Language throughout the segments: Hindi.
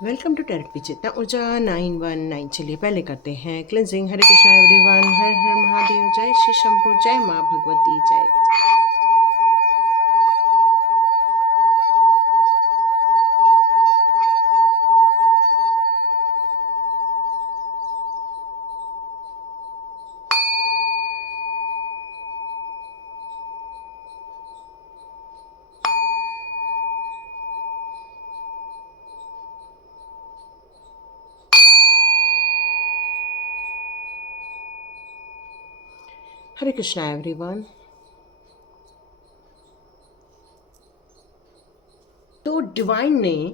वेलकम टू टेरेपी चेतना ऊर्जा 919। चलिए पहले करते हैं क्लिनजिंग। हरे कृष्णा एवरीवन, हर हर महादेव, जय श्री शंभू, जय माँ भगवती, जय। हरे कृष्णा एवरीवन। तो डिवाइन ने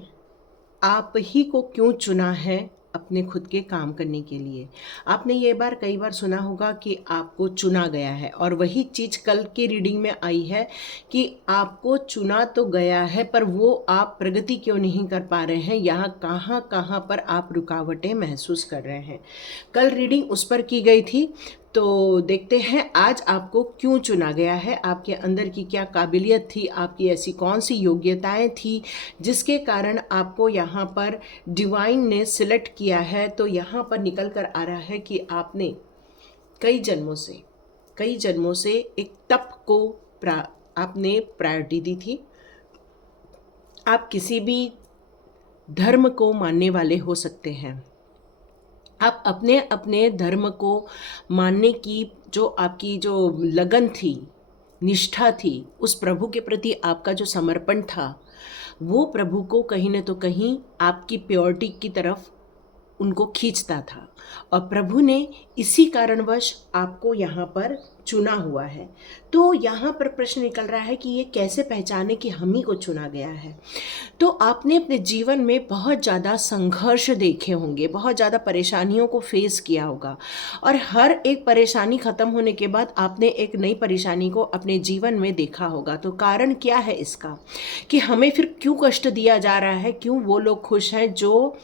आप ही को क्यों चुना है अपने खुद के काम करने के लिए? आपने ये कई बार सुना होगा कि आपको चुना गया है, और वही चीज़ कल की रीडिंग में आई है कि आपको चुना तो गया है, पर वो आप प्रगति क्यों नहीं कर पा रहे हैं, यहाँ कहाँ कहाँ पर आप रुकावटें महसूस कर रहे हैं। कल रीडिंग उस पर की गई थी। तो देखते हैं आज आपको क्यों चुना गया है, आपके अंदर की क्या काबिलियत थी, आपकी ऐसी कौन सी योग्यताएं थी जिसके कारण आपको यहाँ पर डिवाइन ने सिलेक्ट किया है। तो यहाँ पर निकल कर आ रहा है कि आपने कई जन्मों से एक तप को आपने प्रायोरिटी दी थी। आप किसी भी धर्म को मानने वाले हो सकते हैं। आप अपने अपने धर्म को मानने की जो आपकी जो लगन थी, निष्ठा थी, उस प्रभु के प्रति आपका जो समर्पण था, वो प्रभु को कहीं न तो कहीं आपकी प्योरिटी की तरफ उनको खींचता था। और प्रभु ने इसी कारणवश आपको यहाँ पर चुना हुआ है। तो यहाँ पर प्रश्न निकल रहा है कि ये कैसे पहचाने कि हम ही को चुना गया है। तो आपने अपने जीवन में बहुत ज़्यादा संघर्ष देखे होंगे, बहुत ज़्यादा परेशानियों को फेस किया होगा, और हर एक परेशानी ख़त्म होने के बाद आपने एक नई परेशानी को अपने जीवन में देखा होगा। तो कारण क्या है इसका, कि हमें फिर क्यों कष्ट दिया जा रहा है, क्यों वो लोग खुश हैं जो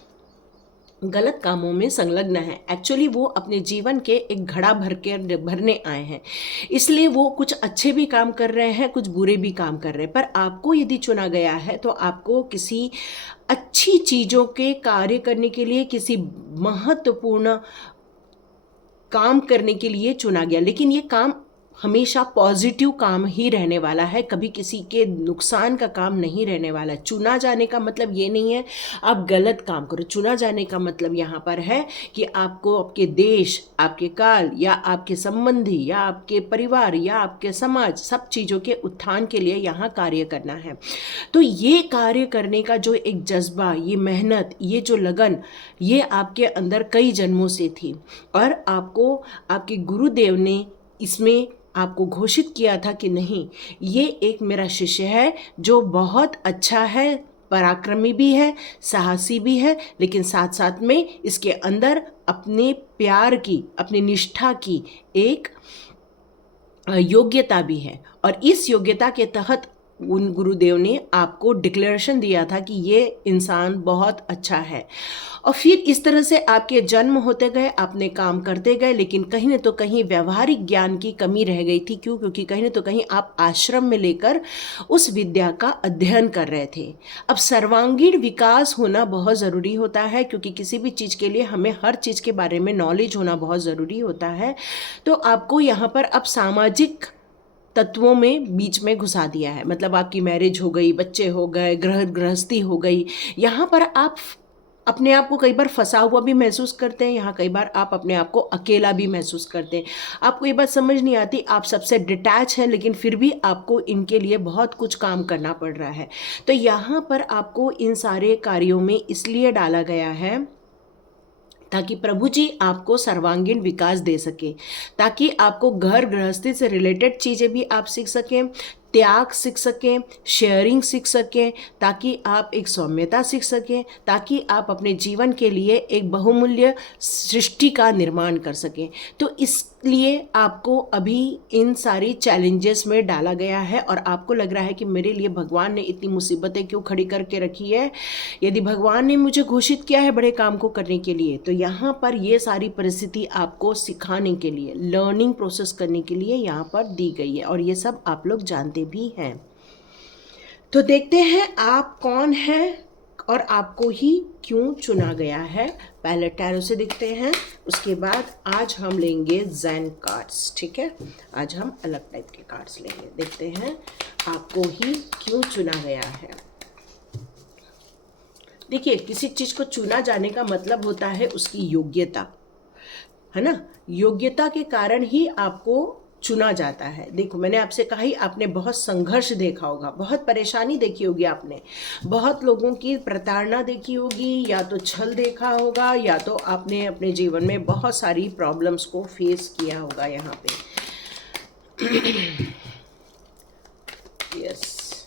गलत कामों में संलग्न है। एक्चुअली वो अपने जीवन के एक घड़ा भरने आए हैं, इसलिए वो कुछ अच्छे भी काम कर रहे हैं, कुछ बुरे भी काम कर रहे हैं। पर आपको यदि चुना गया है तो आपको किसी अच्छी चीज़ों के कार्य करने के लिए, किसी महत्वपूर्ण काम करने के लिए चुना गया। लेकिन ये काम हमेशा पॉजिटिव काम ही रहने वाला है, कभी किसी के नुकसान का काम नहीं रहने वाला। चुना जाने का मतलब ये नहीं है आप गलत काम करो। चुना जाने का मतलब यहाँ पर है कि आपको आपके देश, आपके काल, या आपके संबंधी, या आपके परिवार, या आपके समाज, सब चीज़ों के उत्थान के लिए यहाँ कार्य करना है। तो ये कार्य करने का जो एक जज्बा, ये मेहनत, ये जो लगन, ये आपके अंदर कई जन्मों से थी। और आपको आपके गुरुदेव ने इसमें आपको घोषित किया था कि नहीं, ये एक मेरा शिष्य है जो बहुत अच्छा है, पराक्रमी भी है, साहसी भी है, लेकिन साथ साथ में इसके अंदर अपने प्यार की, अपनी निष्ठा की एक योग्यता भी है। और इस योग्यता के तहत उन गुरुदेव ने आपको डिक्लेरेशन दिया था कि ये इंसान बहुत अच्छा है। और फिर इस तरह से आपके जन्म होते गए, आपने काम करते गए, लेकिन कहीं न तो कहीं व्यवहारिक ज्ञान की कमी रह गई थी। क्यों? क्योंकि कहीं न तो कहीं आप आश्रम में लेकर उस विद्या का अध्ययन कर रहे थे। अब सर्वांगीण विकास होना बहुत ज़रूरी होता है, क्योंकि किसी भी चीज़ के लिए हमें हर चीज़ के बारे में नॉलेज होना बहुत ज़रूरी होता है। तो आपको यहाँ पर अब सामाजिक तत्वों में बीच में घुसा दिया है। मतलब आपकी मैरिज हो गई, बच्चे हो गए, गृहस्थी हो गई। यहाँ पर आप अपने आप को कई बार फंसा हुआ भी महसूस करते हैं, यहाँ कई बार आप अपने आप को अकेला भी महसूस करते हैं। आपको ये बात समझ नहीं आती, आप सबसे डिटैच हैं, लेकिन फिर भी आपको इनके लिए बहुत कुछ काम करना पड़ रहा है। तो यहाँ पर आपको इन सारे कार्यों में इसलिए डाला गया है ताकि प्रभु जी आपको सर्वांगीण विकास दे सके, ताकि आपको घर गृहस्थी से रिलेटेड चीज़ें भी आप सीख सकें, त्याग सीख सकें, शेयरिंग सीख सकें, ताकि आप एक सौम्यता सीख सकें, ताकि आप अपने जीवन के लिए एक बहुमूल्य सृष्टि का निर्माण कर सकें। तो इसलिए आपको अभी इन सारी चैलेंजेस में डाला गया है, और आपको लग रहा है कि मेरे लिए भगवान ने इतनी मुसीबतें क्यों खड़ी करके रखी है। यदि भगवान ने मुझे घोषित किया है बड़े काम को करने के लिए, तो यहाँ पर ये सारी परिस्थिति आपको सिखाने के लिए, लर्निंग प्रोसेस करने के लिए यहाँ पर दी गई है, और ये सब आप लोग जानते भी हैं। तो देखते हैं आप कौन हैं, और आपको ही क्यों चुना गया है, पहले टैरो से देखते हैं, उसके बाद आज हम लेंगे ज़ेन कार्ड्स। ठीक है, आज हम अलग टाइप के कार्ड्स लेंगे। देखते हैं आपको ही क्यों चुना गया है। देखिए, किसी चीज़ को चुना जाने का मतलब होता है उसकी योग्यता, है ना। योग्यता के कारण ही आपको चुना जाता है। देखो, मैंने आपसे कहा ही, आपने बहुत संघर्ष देखा होगा, बहुत परेशानी देखी होगी, आपने बहुत लोगों की प्रताड़ना देखी होगी, या तो छल देखा होगा, या तो आपने अपने जीवन में बहुत सारी प्रॉब्लम्स को फेस किया होगा यहाँ पे। यस,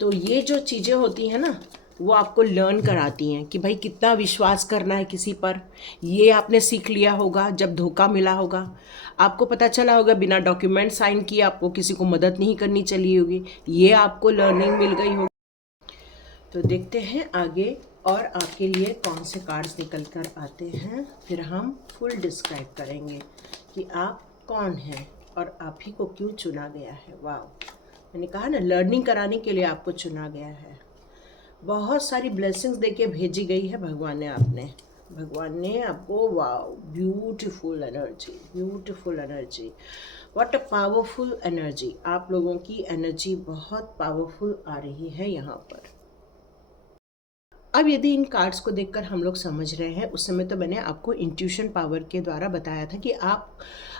तो ये जो चीज़ें होती हैं ना, वो आपको लर्न कराती हैं कि भाई कितना विश्वास करना है किसी पर। ये आपने सीख लिया होगा जब धोखा मिला होगा, आपको पता चला होगा बिना डॉक्यूमेंट साइन किए आपको किसी को मदद नहीं करनी चली होगी, ये आपको लर्निंग मिल गई होगी। तो देखते हैं आगे और आपके लिए कौन से कार्ड्स निकल कर आते हैं, फिर हम फुल डिस्क्राइब करेंगे कि आप कौन हैं और आप ही को क्यों चुना गया है। वाह, मैंने कहा ना, लर्निंग कराने के लिए आपको चुना गया है। बहुत सारी ब्लेसिंग्स देके भेजी गई है भगवान ने आपको। Wow, beautiful energy, beautiful energy, what a powerful energy. आप लोगों की एनर्जी बहुत पावरफुल आ रही है यहाँ पर। अब यदि इन कार्ड्स को देखकर हम लोग समझ रहे हैं, उस समय तो मैंने आपको इंट्यूशन पावर के द्वारा बताया था कि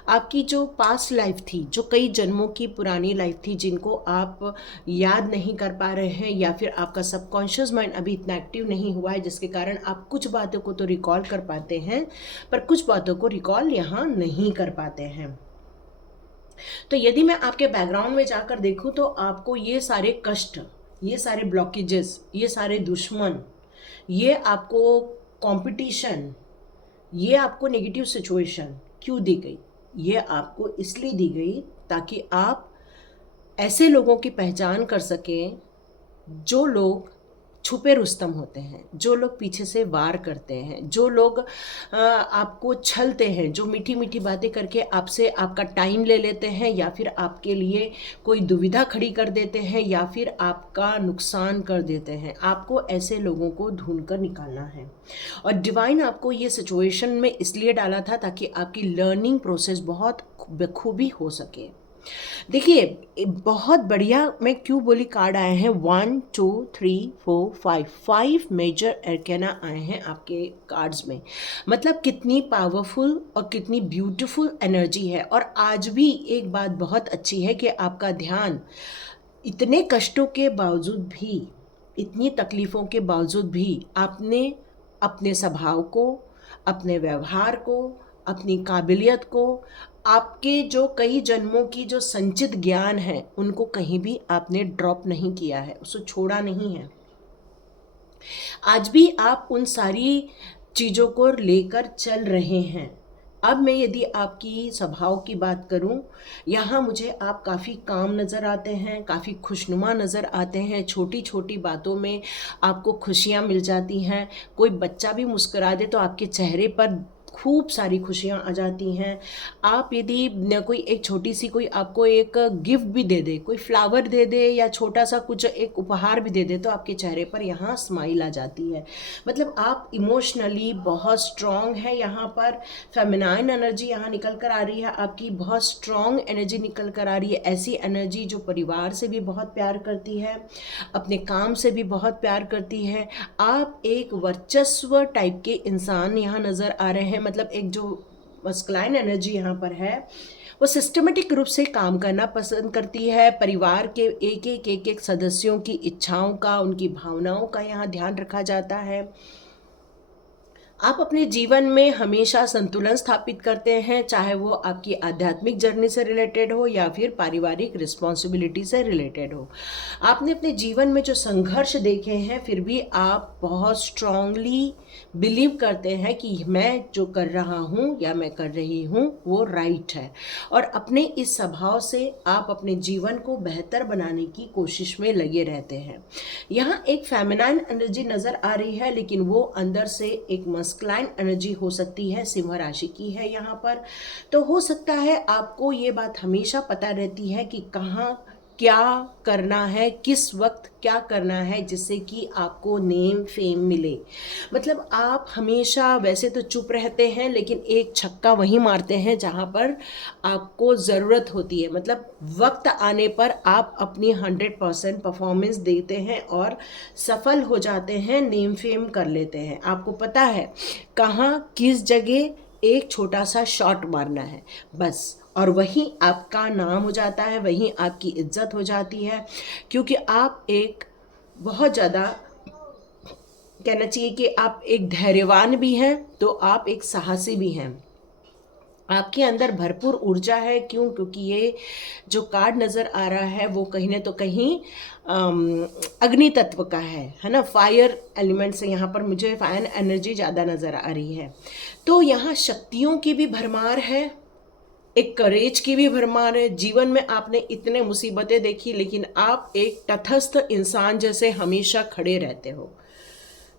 आपकी जो पास्ट लाइफ थी, जो कई जन्मों की पुरानी लाइफ थी, जिनको आप याद नहीं कर पा रहे हैं, या फिर आपका सबकॉन्शियस माइंड अभी इतना एक्टिव नहीं हुआ है, जिसके कारण आप कुछ बातों को तो रिकॉल कर पाते हैं पर कुछ बातों को रिकॉल यहाँ नहीं कर पाते हैं। तो यदि मैं आपके बैकग्राउंड में जाकर देखूं तो आपको ये सारे कष्ट, ये सारे ब्लॉकेजेस, ये सारे दुश्मन, ये आपको कंपटीशन, ये आपको नेगेटिव सिचुएशन क्यों दी गई? ये आपको इसलिए दी गई ताकि आप ऐसे लोगों की पहचान कर सकें जो लोग छुपे रुस्तम होते हैं, जो लोग पीछे से वार करते हैं, जो लोग आपको छलते हैं, जो मीठी मीठी बातें करके आपसे आपका टाइम ले लेते हैं, या फिर आपके लिए कोई दुविधा खड़ी कर देते हैं, या फिर आपका नुकसान कर देते हैं। आपको ऐसे लोगों को ढूंढ कर निकालना है। और डिवाइन आपको ये सिचुएशन में इसलिए डाला था ताकि आपकी लर्निंग प्रोसेस बहुत बखूबी हो सके। देखिए, बहुत बढ़िया, मैं क्यों बोली कार्ड आए हैं, 1 2 3 4 5 मेजर एरकेना आए हैं आपके कार्ड्स में। मतलब कितनी पावरफुल और कितनी ब्यूटीफुल एनर्जी है। और आज भी एक बात बहुत अच्छी है कि आपका ध्यान इतने कष्टों के बावजूद भी, इतनी तकलीफ़ों के बावजूद भी, आपने अपने स्वभाव को, अपने व्यवहार को, अपनी काबिलियत को, आपके जो कई जन्मों की जो संचित ज्ञान है, उनको कहीं भी आपने ड्रॉप नहीं किया है, उसको छोड़ा नहीं है। आज भी आप उन सारी चीज़ों को लेकर चल रहे हैं। अब मैं यदि आपकी स्वभाव की बात करूं, यहाँ मुझे आप काफ़ी काम नज़र आते हैं, काफ़ी खुशनुमा नज़र आते हैं। छोटी छोटी बातों में आपको खुशियाँ मिल जाती हैं। कोई बच्चा भी मुस्कुरा दे तो आपके चेहरे पर खूब सारी खुशियाँ आ जाती हैं। आप यदि कोई एक छोटी सी, कोई आपको एक गिफ्ट भी दे दे, कोई फ्लावर दे दे, या छोटा सा कुछ एक उपहार भी दे दे, तो आपके चेहरे पर यहाँ स्माइल आ जाती है। मतलब आप इमोशनली बहुत स्ट्रॉन्ग है। यहाँ पर फेमिनाइन एनर्जी यहाँ निकल कर आ रही है, आपकी बहुत स्ट्रॉन्ग एनर्जी निकल कर आ रही है। ऐसी एनर्जी जो परिवार से भी बहुत प्यार करती है, अपने काम से भी बहुत प्यार करती है। आप एक वर्चस्व टाइप के इंसान यहाँ नज़र आ रहे हैं। मतलब एक जो मस्कुलाइन एनर्जी यहाँ पर है, वो सिस्टमेटिक रूप से काम करना पसंद करती है। परिवार के एक सदस्यों की इच्छाओं का, उनकी भावनाओं का यहाँ ध्यान रखा जाता है। आप अपने जीवन में हमेशा संतुलन स्थापित करते हैं, चाहे वो आपकी आध्यात्मिक जर्नी से रिलेटेड हो या फिर पारिवारिक रिस्पॉन्सिबिलिटी से रिलेटेड हो। आपने अपने जीवन में जो संघर्ष देखे हैं, फिर भी आप बहुत स्ट्रांगली बिलीव करते हैं कि मैं जो कर रहा हूँ या मैं कर रही हूँ वो राइट है। और अपने इस स्वभाव से आप अपने जीवन को बेहतर बनाने की कोशिश में लगे रहते हैं। यहाँ एक फेमिनाइन एनर्जी नज़र आ रही है, लेकिन वो अंदर से एक मस्कुलाइन एनर्जी हो सकती है। सिंह राशि की है यहाँ पर। तो हो सकता है आपको ये बात हमेशा पता रहती है कि कहाँ क्या करना है, किस वक्त क्या करना है जिससे कि आपको नेम फेम मिले। मतलब आप हमेशा वैसे तो चुप रहते हैं, लेकिन एक छक्का वहीं मारते हैं जहाँ पर आपको ज़रूरत होती है। मतलब वक्त आने पर आप अपनी 100% परफॉर्मेंस देते हैं और सफल हो जाते हैं, नेम फेम कर लेते हैं। आपको पता है कहाँ किस जगह एक छोटा सा शॉट मारना है बस, और वहीं आपका नाम हो जाता है, वहीं आपकी इज्जत हो जाती है। क्योंकि आप एक बहुत ज़्यादा, कहना चाहिए कि आप एक धैर्यवान भी हैं, तो आप एक साहसी भी हैं। आपके अंदर भरपूर ऊर्जा है। क्यों? क्योंकि ये जो कार्ड नज़र आ रहा है वो कहीं ना तो कहीं अग्नि तत्व का है ना, फायर एलिमेंट से यहाँ पर मुझे फायर एनर्जी ज़्यादा नज़र आ रही है। तो यहाँ शक्तियों की भी भरमार है, एक करेज की भी भरमार है। जीवन में आपने इतने मुसीबतें देखी, लेकिन आप एक तटस्थ इंसान जैसे हमेशा खड़े रहते हो,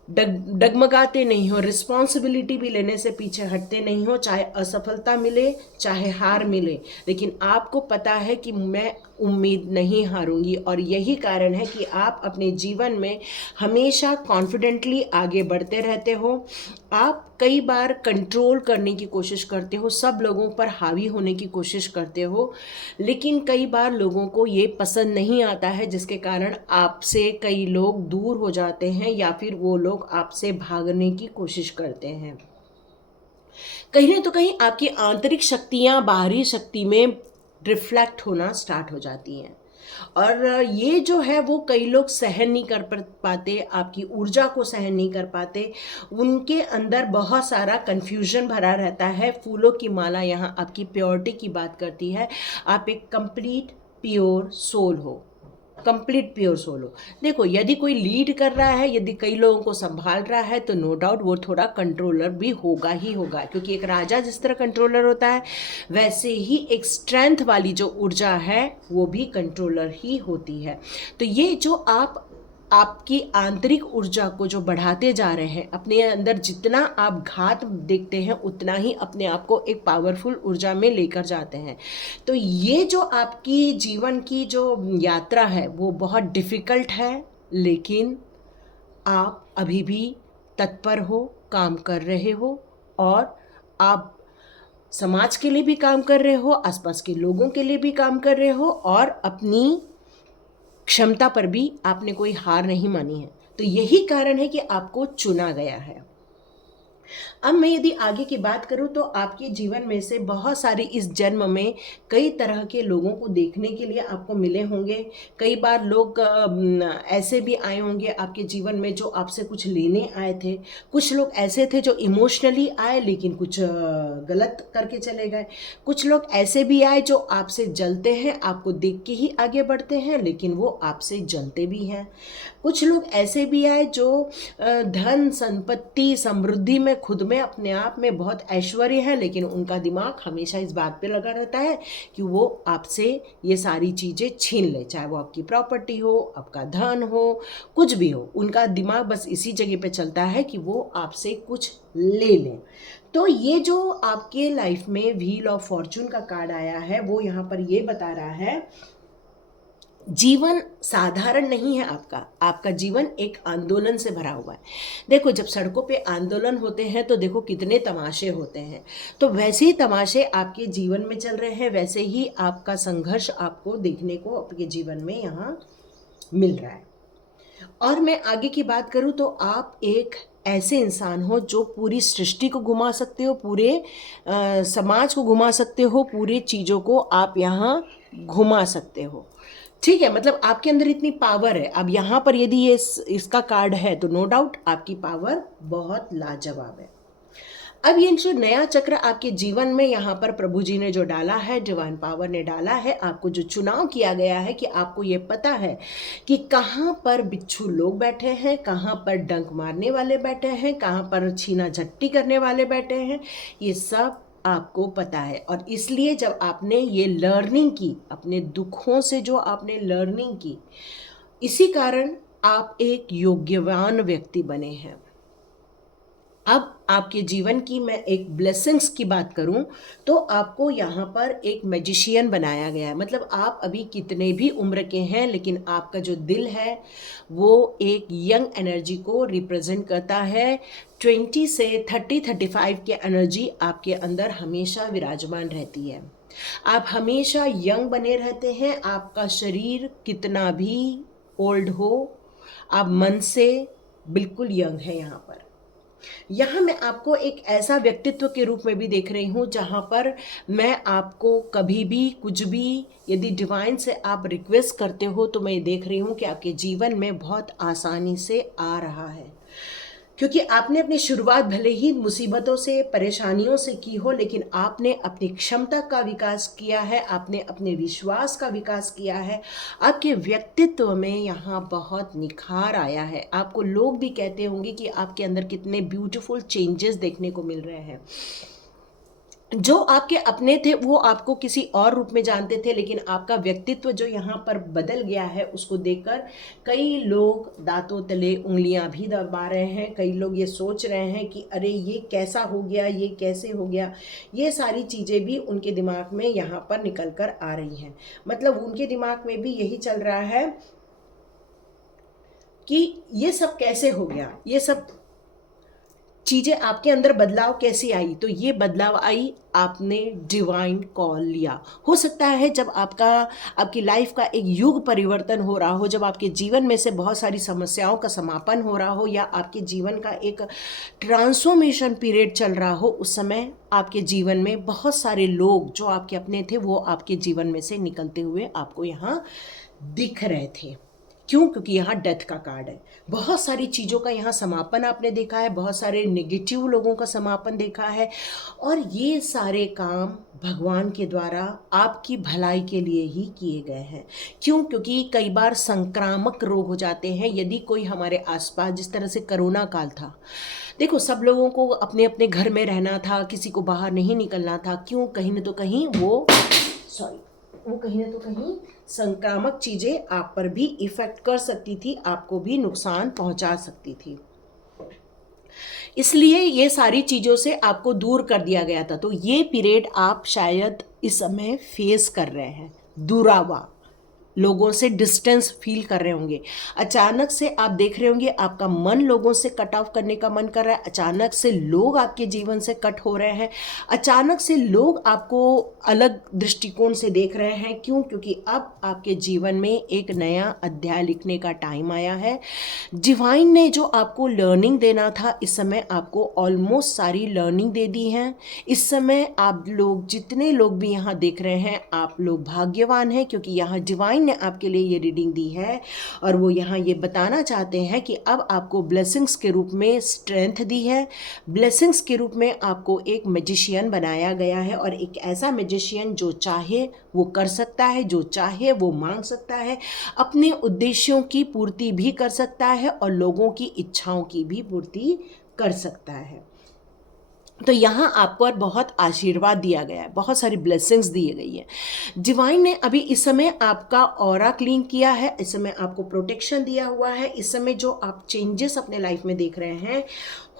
डगमगाते नहीं हो, रिस्पॉन्सिबिलिटी भी लेने से पीछे हटते नहीं हो, चाहे असफलता मिले चाहे हार मिले। लेकिन आपको पता है कि मैं उम्मीद नहीं हारूंगी, और यही कारण है कि आप अपने जीवन में हमेशा कॉन्फिडेंटली आगे बढ़ते रहते हो। आप कई बार कंट्रोल करने की कोशिश करते हो, सब लोगों पर हावी होने की कोशिश करते हो, लेकिन कई बार लोगों को ये पसंद नहीं आता है, जिसके कारण आपसे कई लोग दूर हो जाते हैं या फिर वो लोग आपसे भागने की कोशिश करते हैं। कहीं ना तो कहीं आपकी आंतरिक शक्तियां बाहरी शक्ति में रिफ्लेक्ट होना स्टार्ट हो जाती हैं, और ये जो है वो कई लोग सहन नहीं कर पाते, आपकी ऊर्जा को सहन नहीं कर पाते। उनके अंदर बहुत सारा कन्फ्यूजन भरा रहता है। फूलों की माला यहाँ आपकी प्योरिटी की बात करती है। आप एक कंप्लीट प्योर सोल हो, कंप्लीट प्योर सोल हो। देखो, यदि कोई लीड कर रहा है, यदि कई लोगों को संभाल रहा है, तो नो डाउट वो थोड़ा कंट्रोलर भी होगा ही होगा, क्योंकि एक राजा जिस तरह कंट्रोलर होता है, वैसे ही एक स्ट्रेंथ वाली जो ऊर्जा है वो भी कंट्रोलर ही होती है। तो ये जो आप आपकी आंतरिक ऊर्जा को जो बढ़ाते जा रहे हैं, अपने अंदर जितना आप घात देखते हैं उतना ही अपने आप को एक पावरफुल ऊर्जा में लेकर जाते हैं। तो ये जो आपकी जीवन की जो यात्रा है वो बहुत डिफ़िकल्ट है, लेकिन आप अभी भी तत्पर हो, काम कर रहे हो, और आप समाज के लिए भी काम कर रहे हो, आसपास के लोगों के लिए भी काम कर रहे हो, और अपनी क्षमता पर भी आपने कोई हार नहीं मानी है। तो यही कारण है कि आपको चुना गया है। अब मैं यदि आगे की बात करूं, तो आपके जीवन में से बहुत सारे इस जन्म में कई तरह के लोगों को देखने के लिए आपको मिले होंगे। कई बार लोग ऐसे भी आए होंगे आपके जीवन में जो आपसे कुछ लेने आए थे। कुछ लोग ऐसे थे जो इमोशनली आए, लेकिन कुछ गलत करके चले गए। कुछ लोग ऐसे भी आए जो आपसे जलते हैं, आपको देख के ही आगे बढ़ते हैं, लेकिन वो आपसे जलते भी हैं। कुछ लोग ऐसे भी आए जो धन संपत्ति समृद्धि में खुद में अपने आप में बहुत ऐश्वर्य है, लेकिन उनका दिमाग हमेशा इस बात पे लगा रहता है कि वो आपसे ये सारी चीज़ें छीन ले, चाहे वो आपकी प्रॉपर्टी हो, आपका धन हो, कुछ भी हो। उनका दिमाग बस इसी जगह पे चलता है कि वो आपसे कुछ ले लें। तो ये जो आपके लाइफ में व्हील ऑफ फॉर्चून का कार्ड आया है, वो यहाँ पर ये बता रहा है जीवन साधारण नहीं है। आपका जीवन एक आंदोलन से भरा हुआ है। देखो, जब सड़कों पे आंदोलन होते हैं तो देखो कितने तमाशे होते हैं। तो वैसे ही तमाशे आपके जीवन में चल रहे हैं, वैसे ही आपका संघर्ष आपको देखने को आपके जीवन में यहाँ मिल रहा है। और मैं आगे की बात करूँ तो आप एक ऐसे इंसान हो जो पूरी सृष्टि को घुमा सकते हो, पूरे समाज को घुमा सकते हो, पूरी चीज़ों को आप यहाँ घुमा सकते हो। ठीक है, मतलब आपके अंदर इतनी पावर है। अब यहाँ पर यदि ये इसका कार्ड है, तो नो डाउट आपकी पावर बहुत लाजवाब है। अब ये जो नया चक्र आपके जीवन में यहाँ पर प्रभु जी ने जो डाला है, डिवाइन पावर ने डाला है, आपको जो चुनाव किया गया है कि आपको ये पता है कि कहाँ पर बिच्छू लोग बैठे हैं, कहाँ पर डंक मारने वाले बैठे हैं, कहाँ पर छीना झट्टी करने वाले बैठे हैं, ये सब आपको पता है। और इसलिए जब आपने ये लर्निंग की, अपने दुखों से जो आपने लर्निंग की, इसी कारण आप एक योग्यवान व्यक्ति बने हैं। अब आपके जीवन की मैं एक ब्लेसिंग्स की बात करूं तो आपको यहाँ पर एक मैजिशियन बनाया गया है। मतलब आप अभी कितने भी उम्र के हैं, लेकिन आपका जो दिल है वो एक यंग एनर्जी को रिप्रेजेंट करता है। 20 से 30-35 की एनर्जी आपके अंदर हमेशा विराजमान रहती है। आप हमेशा यंग बने रहते हैं। आपका शरीर कितना भी ओल्ड हो, आप मन से बिल्कुल यंग है। यहाँ मैं आपको एक ऐसा व्यक्तित्व के रूप में भी देख रही हूँ जहाँ पर मैं आपको कभी भी कुछ भी यदि डिवाइन से आप रिक्वेस्ट करते हो तो मैं देख रही हूँ कि आपके जीवन में बहुत आसानी से आ रहा है। क्योंकि आपने अपनी शुरुआत भले ही मुसीबतों से, परेशानियों से की हो, लेकिन आपने अपनी क्षमता का विकास किया है, आपने अपने विश्वास का विकास किया है। आपके व्यक्तित्व में यहाँ बहुत निखार आया है। आपको लोग भी कहते होंगे कि आपके अंदर कितने ब्यूटीफुल चेंजेस देखने को मिल रहे हैं। जो आपके अपने थे वो आपको किसी और रूप में जानते थे, लेकिन आपका व्यक्तित्व जो यहाँ पर बदल गया है उसको देखकर कई लोग दांतों तले उंगलियां भी दबा रहे हैं। कई लोग ये सोच रहे हैं कि अरे ये कैसा हो गया, ये कैसे हो गया। ये सारी चीज़ें भी उनके दिमाग में यहाँ पर निकल कर आ रही हैं। मतलब उनके दिमाग में भी यही चल रहा है कि ये सब कैसे हो गया, ये सब चीज़ें आपके अंदर बदलाव कैसे आई। तो ये बदलाव आई, आपने डिवाइन कॉल लिया। हो सकता है जब आपकी लाइफ का एक युग परिवर्तन हो रहा हो, जब आपके जीवन में से बहुत सारी समस्याओं का समापन हो रहा हो, या आपके जीवन का एक ट्रांसफॉर्मेशन पीरियड चल रहा हो, उस समय आपके जीवन में बहुत सारे लोग जो आपके अपने थे वो आपके जीवन में से निकलते हुए आपको यहाँ दिख रहे थे। क्यों? क्योंकि यहाँ डेथ का कार्ड है। बहुत सारी चीज़ों का यहाँ समापन आपने देखा है, बहुत सारे नेगेटिव लोगों का समापन देखा है, और ये सारे काम भगवान के द्वारा आपकी भलाई के लिए ही किए गए हैं। क्यों? क्योंकि कई बार संक्रामक रोग हो जाते हैं। यदि कोई हमारे आसपास, जिस तरह से कोरोना काल था, देखो सब लोगों को अपने अपने घर में रहना था, किसी को बाहर नहीं निकलना था। क्यों? कहीं न तो कहीं वो कहीं ना तो कहीं संक्रामक चीजें आप पर भी इफेक्ट कर सकती थी, आपको भी नुकसान पहुंचा सकती थी। इसलिए ये सारी चीजों से आपको दूर कर दिया गया था। तो ये पीरियड आप शायद इस समय फेस कर रहे हैं। दुरावा, लोगों से डिस्टेंस फील कर रहे होंगे। अचानक से आप देख रहे होंगे आपका मन लोगों से कट ऑफ करने का मन कर रहा है। अचानक से लोग आपके जीवन से कट हो रहे हैं। अचानक से लोग आपको अलग दृष्टिकोण से देख रहे हैं। क्यों? क्योंकि अब आपके जीवन में एक नया अध्याय लिखने का टाइम आया है। डिवाइन ने जो आपको लर्निंग देना था, इस समय आपको ऑलमोस्ट सारी लर्निंग दे दी है। इस समय आप लोग, जितने लोग भी यहाँ देख रहे हैं, आप लोग भाग्यवान हैं, क्योंकि यहाँ डिवाइन ने आपके लिए ये रीडिंग दी है और वो यहाँ ये बताना चाहते हैं कि अब आपको ब्लेसिंग्स के रूप में स्ट्रेंथ दी है। ब्लेसिंग्स के रूप में आपको एक मैजिशियन बनाया गया है, और एक ऐसा मैजिशियन जो चाहे वो कर सकता है, जो चाहे वो मांग सकता है, अपने उद्देश्यों की पूर्ति भी कर सकता है और लोगों की इच्छाओं की भी पूर्ति कर सकता है। तो यहाँ आपको बहुत आशीर्वाद दिया गया है, बहुत सारी ब्लेसिंग्स दिए गई है। डिवाइन ने अभी इस समय आपका ऑरा क्लीन किया है, इस समय आपको प्रोटेक्शन दिया हुआ है। इस समय जो आप चेंजेस अपने लाइफ में देख रहे हैं,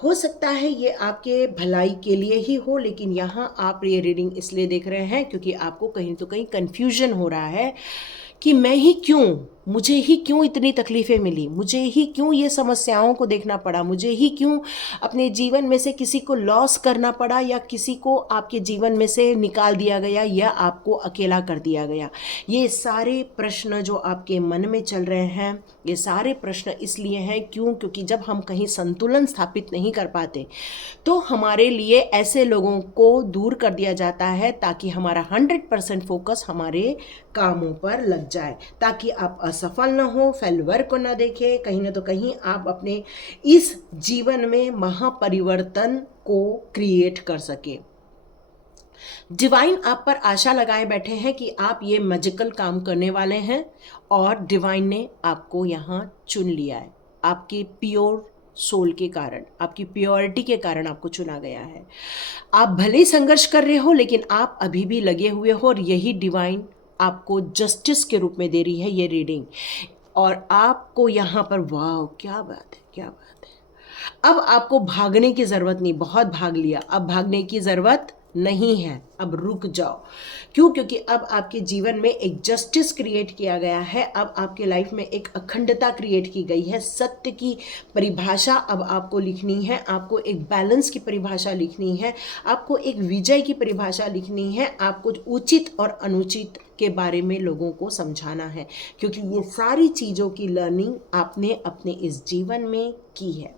हो सकता है ये आपके भलाई के लिए ही हो, लेकिन यहाँ आप ये रीडिंग इसलिए देख रहे हैं क्योंकि आपको कहीं तो कहीं कन्फ्यूजन हो रहा है कि मैं ही क्यों, मुझे ही क्यों इतनी तकलीफ़ें मिली, मुझे ही क्यों ये समस्याओं को देखना पड़ा, मुझे ही क्यों अपने जीवन में से किसी को लॉस करना पड़ा, या किसी को आपके जीवन में से निकाल दिया गया, या आपको अकेला कर दिया गया। ये सारे प्रश्न जो आपके मन में चल रहे हैं, ये सारे प्रश्न इसलिए हैं क्योंकि जब हम कहीं संतुलन स्थापित नहीं कर पाते तो हमारे लिए ऐसे लोगों को दूर कर दिया जाता है, ताकि हमारा 100% फोकस हमारे कामों पर लग जाए, ताकि आप असफल न हो, फेलवर को न देखें। कहीं ना तो कहीं आप अपने इस जीवन में महापरिवर्तन को क्रिएट कर सके। डिवाइन आप पर आशा लगाए बैठे हैं कि आप ये मैजिकल काम करने वाले हैं, और डिवाइन ने आपको यहाँ चुन लिया है। आपके प्योर सोल के कारण, आपकी प्योरिटी के कारण आपको चुना गया है। आप भले ही संघर्ष कर रहे हो, लेकिन आप अभी भी लगे हुए हो, और यही डिवाइन आपको जस्टिस के रूप में दे रही है ये रीडिंग। और आपको यहाँ पर, वाह क्या बात है, क्या बात है, अब आपको भागने की ज़रूरत नहीं, बहुत भाग लिया, अब भागने की ज़रूरत नहीं है, अब रुक जाओ। क्यों? क्योंकि अब आपके जीवन में एक जस्टिस क्रिएट किया गया है, अब आपके लाइफ में एक अखंडता क्रिएट की गई है। सत्य की परिभाषा अब आपको लिखनी है, आपको एक बैलेंस की परिभाषा लिखनी है, आपको एक विजय की परिभाषा लिखनी है, आपको उचित और अनुचित के बारे में लोगों को समझाना है, क्योंकि ये सारी चीज़ों की लर्निंग आपने अपने इस जीवन में की है।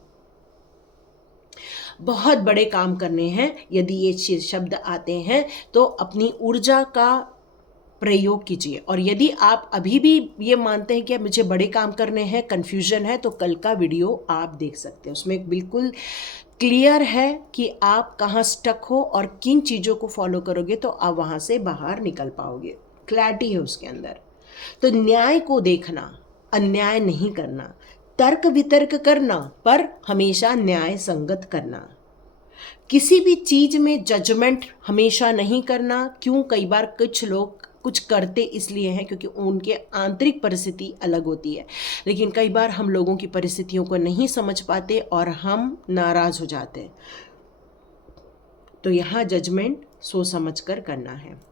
बहुत बड़े काम करने हैं, यदि ये शब्द आते हैं तो अपनी ऊर्जा का प्रयोग कीजिए। और यदि आप अभी भी ये मानते हैं कि मुझे बड़े काम करने हैं, कन्फ्यूजन है, तो कल का वीडियो आप देख सकते हैं, उसमें बिल्कुल क्लियर है कि आप कहाँ स्टक हो और किन चीज़ों को फॉलो करोगे तो आप वहाँ से बाहर निकल पाओगे। क्लैरिटी है उसके अंदर। तो न्याय को देखना, अन्याय नहीं करना, तर्क वितर्क करना, पर हमेशा न्याय संगत करना। किसी भी चीज में जजमेंट हमेशा नहीं करना। क्यों? कई बार कुछ लोग कुछ करते इसलिए हैं क्योंकि उनके आंतरिक परिस्थिति अलग होती है, लेकिन कई बार हम लोगों की परिस्थितियों को नहीं समझ पाते और हम नाराज हो जाते हैं। तो यहाँ जजमेंट सोच समझ कर करना है।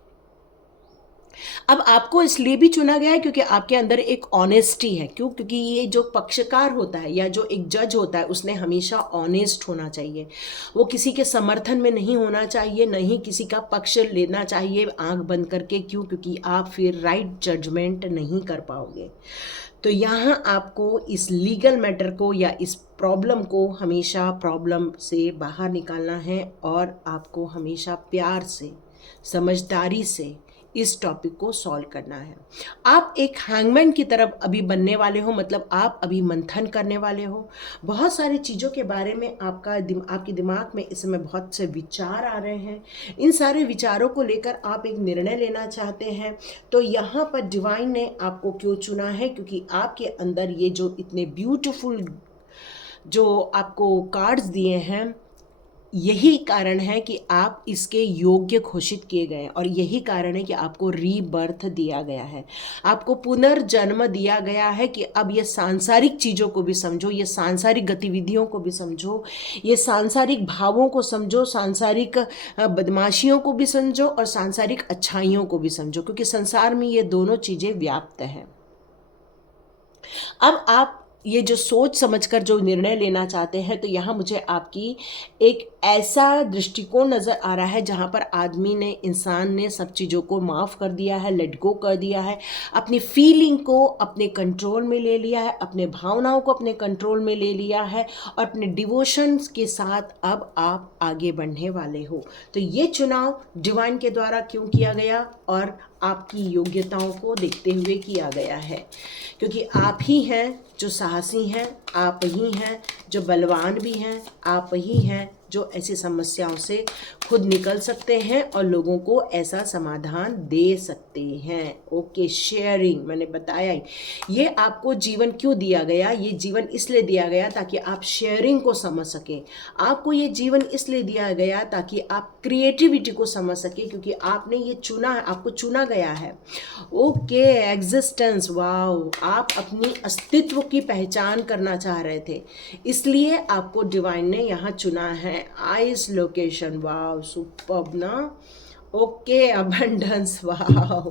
अब आपको इसलिए भी चुना गया है क्योंकि आपके अंदर एक ऑनेस्टी है। क्यों? क्योंकि ये जो पक्षकार होता है या जो एक जज होता है उसने हमेशा ऑनेस्ट होना चाहिए। वो किसी के समर्थन में नहीं होना चाहिए, नहीं किसी का पक्ष लेना चाहिए आंख बंद करके। क्यों? क्योंकि आप फिर राइट जजमेंट नहीं कर पाओगे। तो यहाँ आपको इस लीगल मैटर को या इस प्रॉब्लम को हमेशा प्रॉब्लम से बाहर निकालना है और आपको हमेशा प्यार से, समझदारी से इस टॉपिक को सॉल्व करना है। आप एक हैंगमैन की तरफ अभी बनने वाले हो, मतलब आप अभी मंथन करने वाले हो। बहुत सारी चीज़ों के बारे में आपके दिमाग में इस समय बहुत से विचार आ रहे हैं। इन सारे विचारों को लेकर आप एक निर्णय लेना चाहते हैं। तो यहाँ पर डिवाइन ने आपको क्यों चुना है? क्योंकि आपके अंदर ये जो इतने ब्यूटीफुल जो आपको कार्ड्स दिए हैं, यही कारण है कि आप इसके योग्य घोषित किए गए हैं और यही कारण है कि आपको रीबर्थ दिया गया है, आपको पुनर्जन्म दिया गया है कि अब ये सांसारिक चीज़ों को भी समझो, ये सांसारिक गतिविधियों को भी समझो, ये सांसारिक भावों को समझो, सांसारिक बदमाशियों को भी समझो और सांसारिक अच्छाइयों को भी समझो, क्योंकि संसार में ये दोनों चीज़ें व्याप्त हैं। अब आप ये जो सोच समझकर जो निर्णय लेना चाहते हैं, तो यहाँ मुझे आपकी एक ऐसा दृष्टिकोण नज़र आ रहा है जहाँ पर आदमी ने, इंसान ने सब चीज़ों को माफ़ कर दिया है, लेट गो कर दिया है, अपनी फीलिंग को अपने कंट्रोल में ले लिया है, अपने भावनाओं को अपने कंट्रोल में ले लिया है और अपने डिवोशंस के साथ अब आप आगे बढ़ने वाले हो। तो ये चुनाव डिवाइन के द्वारा क्यों किया गया और आपकी योग्यताओं को देखते हुए किया गया है, क्योंकि आप ही हैं जो साहसी हैं, आप ही हैं जो बलवान भी हैं, आप ही हैं जो ऐसी समस्याओं से खुद निकल सकते हैं और लोगों को ऐसा समाधान दे सकते हैं। ओके, शेयरिंग मैंने बताया ही। ये आपको जीवन क्यों दिया गया? ये जीवन इसलिए दिया गया ताकि आप शेयरिंग को समझ सकें। आपको ये जीवन इसलिए दिया गया ताकि आप क्रिएटिविटी को समझ सकें, क्योंकि आपने ये चुना है, आपको चुना गया है। ओके, एग्जिस्टेंस, वाओ, आप अपनी अस्तित्व की पहचान करना चाह रहे थे, इसलिए आपको डिवाइन ने यहाँ चुना है। आइस लोकेशन, वाओ, सुपर्ब ना। ओके, अबंडेंस, वाओ,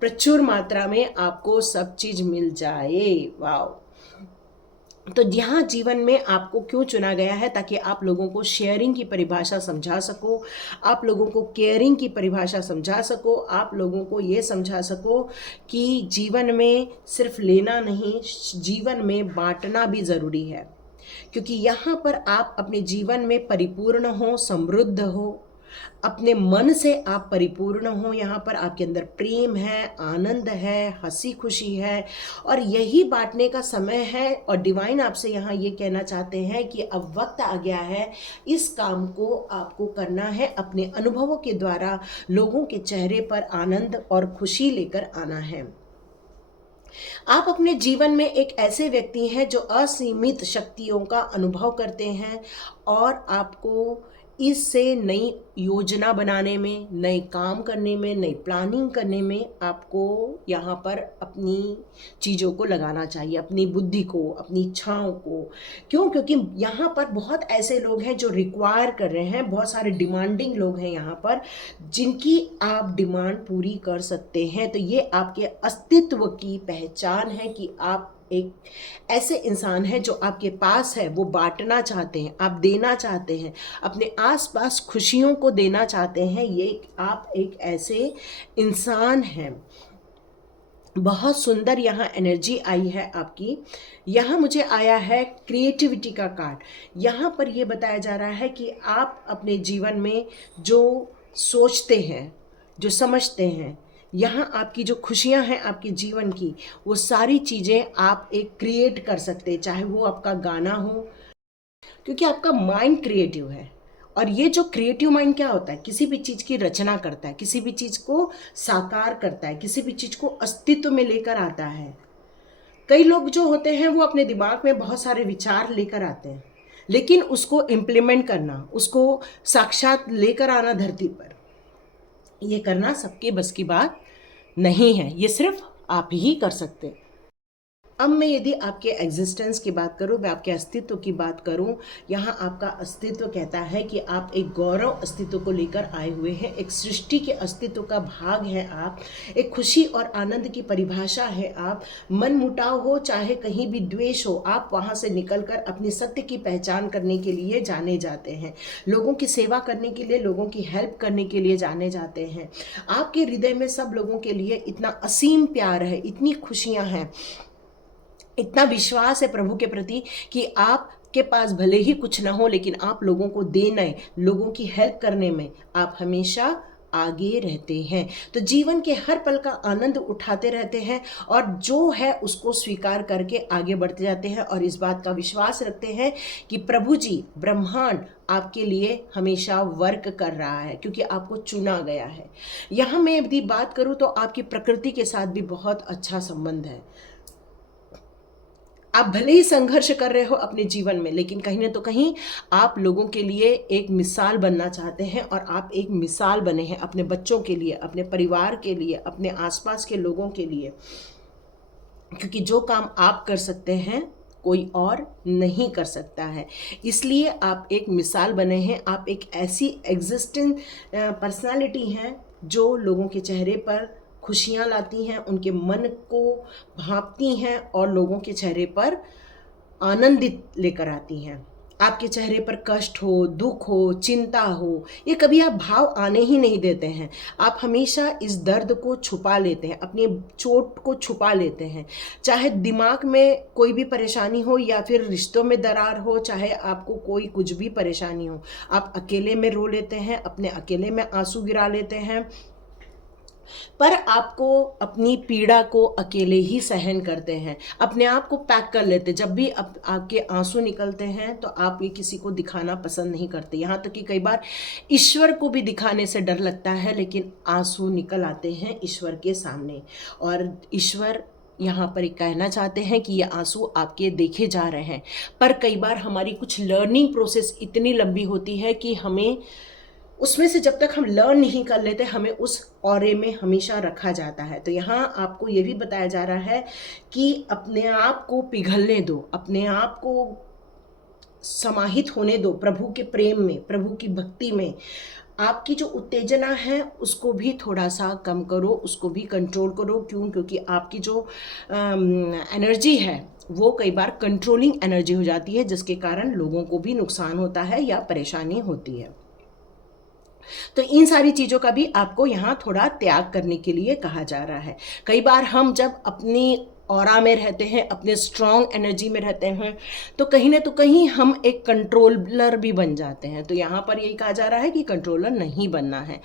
प्रचुर मात्रा में आपको सब चीज मिल जाए, वाओ। तो यहाँ जीवन में आपको क्यों चुना गया है? ताकि आप लोगों को शेयरिंग की परिभाषा समझा सको, आप लोगों को केयरिंग की परिभाषा समझा सको, आप लोगों को ये समझा सको कि जीवन में सिर्फ लेना नहीं, जीवन में बांटना भी ज़रूरी है। क्योंकि यहाँ पर आप अपने जीवन में परिपूर्ण हो, समृद्ध हो, अपने मन से आप परिपूर्ण हो। यहाँ पर आपके अंदर प्रेम है, आनंद है, हंसी खुशी है और यही बांटने का समय है। और डिवाइन आपसे यहाँ ये कहना चाहते हैं कि अब वक्त आ गया है, इस काम को आपको करना है, अपने अनुभवों के द्वारा लोगों के चेहरे पर आनंद और खुशी लेकर आना है। आप अपने जीवन में एक ऐसे व्यक्ति हैं जो असीमित शक्तियों का अनुभव करते हैं और आपको इससे नई योजना बनाने में, नए काम करने में, नई प्लानिंग करने में आपको यहाँ पर अपनी चीज़ों को लगाना चाहिए, अपनी बुद्धि को, अपनी इच्छाओं को। क्यों? क्योंकि यहाँ पर बहुत ऐसे लोग हैं जो रिक्वायर कर रहे हैं, बहुत सारे डिमांडिंग लोग हैं यहाँ पर, जिनकी आप डिमांड पूरी कर सकते हैं। तो ये आपके अस्तित्व की पहचान है कि आप एक ऐसे इंसान हैं जो आपके पास है, वो बांटना चाहते हैं, आप देना चाहते हैं, अपने आसपास खुशियों को देना चाहते हैं। ये आप एक ऐसे इंसान हैं। बहुत सुंदर यहाँ एनर्जी आई है आपकी। यहाँ मुझे आया है क्रिएटिविटी का कार्ड। यहाँ पर ये बताया जा रहा है कि आप अपने जीवन में जो सोचते हैं, जो समझते हैं, यहाँ आपकी जो खुशियाँ हैं आपके जीवन की, वो सारी चीज़ें आप एक क्रिएट कर सकते हैं। चाहे वो आपका गाना हो, क्योंकि आपका माइंड क्रिएटिव है। और ये जो क्रिएटिव माइंड क्या होता है, किसी भी चीज़ की रचना करता है, किसी भी चीज़ को साकार करता है, किसी भी चीज़ को अस्तित्व में लेकर आता है। कई लोग जो होते हैं वो अपने दिमाग में बहुत सारे विचार लेकर आते हैं, लेकिन उसको इम्प्लीमेंट करना, उसको साक्षात लेकर आना धरती पर, ये करना सबके बस की बात नहीं है। ये सिर्फ आप ही कर सकते हैं। अब मैं यदि आपके एग्जिस्टेंस की बात करूं, मैं आपके अस्तित्व की बात करूं, यहाँ आपका अस्तित्व कहता है कि आप एक गौरव अस्तित्व को लेकर आए हुए हैं, एक सृष्टि के अस्तित्व का भाग है आप, एक खुशी और आनंद की परिभाषा है आप। मन मुटाव हो, चाहे कहीं भी द्वेष हो, आप वहाँ से निकलकर अपनी सत्य की पहचान करने के लिए जाने जाते हैं, लोगों की सेवा करने के लिए, लोगों की हेल्प करने के लिए जाने जाते हैं। आपके हृदय में सब लोगों के लिए इतना असीम प्यार है, इतनी खुशियाँ हैं, इतना विश्वास है प्रभु के प्रति कि आप के पास भले ही कुछ ना हो, लेकिन आप लोगों को देने, लोगों की हेल्प करने में आप हमेशा आगे रहते हैं। तो जीवन के हर पल का आनंद उठाते रहते हैं और जो है उसको स्वीकार करके आगे बढ़ते जाते हैं और इस बात का विश्वास रखते हैं कि प्रभु जी, ब्रह्मांड आपके लिए हमेशा वर्क कर रहा है, क्योंकि आपको चुना गया है। यहाँ मैं यदि बात करूँ तो आपकी प्रकृति के साथ भी बहुत अच्छा संबंध है। आप भले ही संघर्ष कर रहे हो अपने जीवन में, लेकिन कहीं ना तो कहीं आप लोगों के लिए एक मिसाल बनना चाहते हैं और आप एक मिसाल बने हैं अपने बच्चों के लिए, अपने परिवार के लिए, अपने आसपास के लोगों के लिए। क्योंकि जो काम आप कर सकते हैं कोई और नहीं कर सकता है, इसलिए आप एक मिसाल बने हैं। आप एक ऐसी एग्जिस्टिंग पर्सनालिटी हैं जो लोगों के चेहरे पर खुशियाँ लाती हैं, उनके मन को भांपती हैं और लोगों के चेहरे पर आनंदित लेकर आती हैं। आपके चेहरे पर कष्ट हो, दुख हो, चिंता हो, ये कभी आप भाव आने ही नहीं देते हैं। आप हमेशा इस दर्द को छुपा लेते हैं, अपनी चोट को छुपा लेते हैं। चाहे दिमाग में कोई भी परेशानी हो या फिर रिश्तों में दरार हो, चाहे आपको कोई कुछ भी परेशानी हो, आप अकेले में रो लेते हैं, अपने अकेले में आंसू गिरा लेते हैं, पर आपको अपनी पीड़ा को अकेले ही सहन करते हैं, अपने आप को पैक कर लेते। जब भी आपके आंसू निकलते हैं तो आप ये किसी को दिखाना पसंद नहीं करते, यहाँ तक कि कई बार ईश्वर को भी दिखाने से डर लगता है, लेकिन आंसू निकल आते हैं ईश्वर के सामने। और ईश्वर यहाँ पर एक कहना चाहते हैं कि ये आंसू आपके देखे जा रहे हैं। पर कई बार हमारी कुछ लर्निंग प्रोसेस इतनी लंबी होती है कि हमें उसमें से जब तक हम लर्न नहीं कर लेते, हमें उस औरे में हमेशा रखा जाता है। तो यहाँ आपको ये भी बताया जा रहा है कि अपने आप को पिघलने दो, अपने आप को समाहित होने दो प्रभु के प्रेम में, प्रभु की भक्ति में। आपकी जो उत्तेजना है उसको भी थोड़ा सा कम करो, उसको भी कंट्रोल करो। क्यों? क्योंकि आपकी जो एनर्जी है वो कई बार कंट्रोलिंग एनर्जी हो जाती है, जिसके कारण लोगों को भी नुकसान होता है या परेशानी होती है। तो इन सारी चीज़ों का भी आपको यहाँ थोड़ा त्याग करने के लिए कहा जा रहा है। कई बार हम जब अपनी ऑरा में रहते हैं, अपने स्ट्रॉन्ग एनर्जी में रहते हैं, तो कहीं ना तो कहीं हम एक कंट्रोलर भी बन जाते हैं। तो यहाँ पर यही कहा जा रहा है कि कंट्रोलर नहीं बनना है।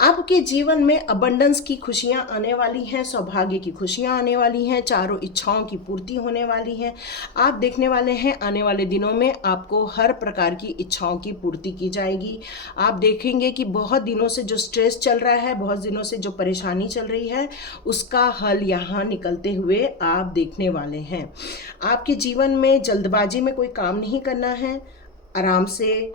आपके जीवन में अबंडेंस की खुशियाँ आने वाली हैं, सौभाग्य की खुशियाँ आने वाली हैं, चारों इच्छाओं की पूर्ति होने वाली है। आप देखने वाले हैं आने वाले दिनों में आपको हर प्रकार की इच्छाओं की पूर्ति की जाएगी। आप देखेंगे कि बहुत दिनों से जो स्ट्रेस चल रहा है, बहुत दिनों से जो परेशानी चल रही है, उसका हल यहाँ निकलते हुए आप देखने वाले हैं। आपके जीवन में जल्दबाजी में कोई काम नहीं करना है, आराम से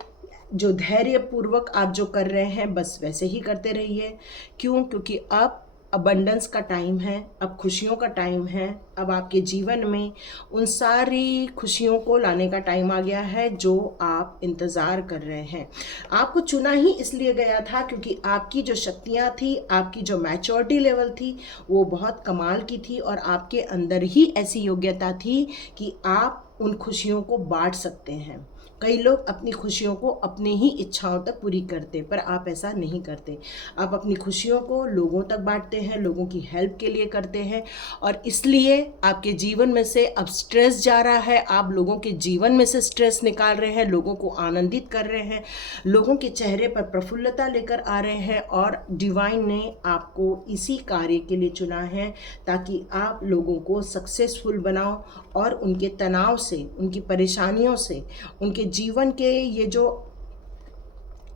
जो धैर्यपूर्वक आप जो कर रहे हैं बस वैसे ही करते रहिए। क्यों? क्योंकि अब अबंडेंस का टाइम है, अब खुशियों का टाइम है, अब आपके जीवन में उन सारी खुशियों को लाने का टाइम आ गया है जो आप इंतज़ार कर रहे हैं। आपको चुना ही इसलिए गया था क्योंकि आपकी जो शक्तियाँ थी, आपकी जो मैच्योरिटी लेवल थी वो बहुत कमाल की थी और आपके अंदर ही ऐसी योग्यता थी कि आप उन खुशियों को बांट सकते हैं। कई लोग अपनी खुशियों को अपनी ही इच्छाओं तक पूरी करते, पर आप ऐसा नहीं करते। आप अपनी खुशियों को लोगों तक बांटते हैं, लोगों की हेल्प के लिए करते हैं और इसलिए आपके जीवन में से अब स्ट्रेस जा रहा है। आप लोगों के जीवन में से स्ट्रेस निकाल रहे हैं, लोगों को आनंदित कर रहे हैं, लोगों के चेहरे पर प्रफुल्लता लेकर आ रहे हैं और डिवाइन ने आपको इसी कार्य के लिए चुना है ताकि आप लोगों को सक्सेसफुल बनाओ और उनके तनाव से, उनकी परेशानियों से, उनके जीवन के ये जो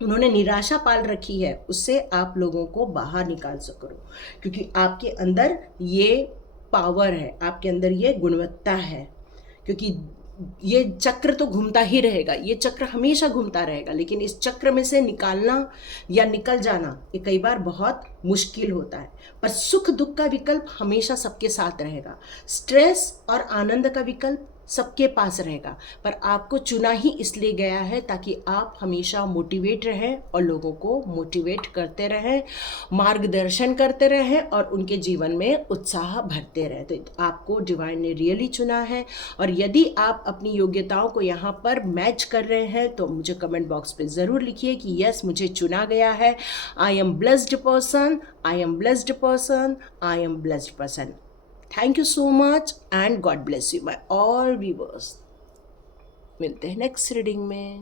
उन्होंने निराशा पाल रखी है उससे आप लोगों को बाहर निकाल सको। क्योंकि आपके अंदर ये पावर है, आपके अंदर ये गुणवत्ता है। क्योंकि ये चक्र तो घूमता ही रहेगा, ये चक्र हमेशा घूमता रहेगा, लेकिन इस चक्र में से निकालना या निकल जाना ये कई बार बहुत मुश्किल होता है। पर सुख दुख का विकल्प हमेशा सबके साथ रहेगा, स्ट्रेस और आनंद का विकल्प सबके पास रहेगा। पर आपको चुना ही इसलिए गया है ताकि आप हमेशा मोटिवेट रहें और लोगों को मोटिवेट करते रहें, मार्गदर्शन करते रहें और उनके जीवन में उत्साह भरते रहें। तो आपको डिवाइन ने रियली चुना है और यदि आप अपनी योग्यताओं को यहाँ पर मैच कर रहे हैं तो मुझे कमेंट बॉक्स पे ज़रूर लिखिए कि यस, मुझे चुना गया है। I am blessed person, I am blessed person, I am blessed person. Thank you so much and God bless you my all viewers. मिलते हैं नेक्स्ट रीडिंग में।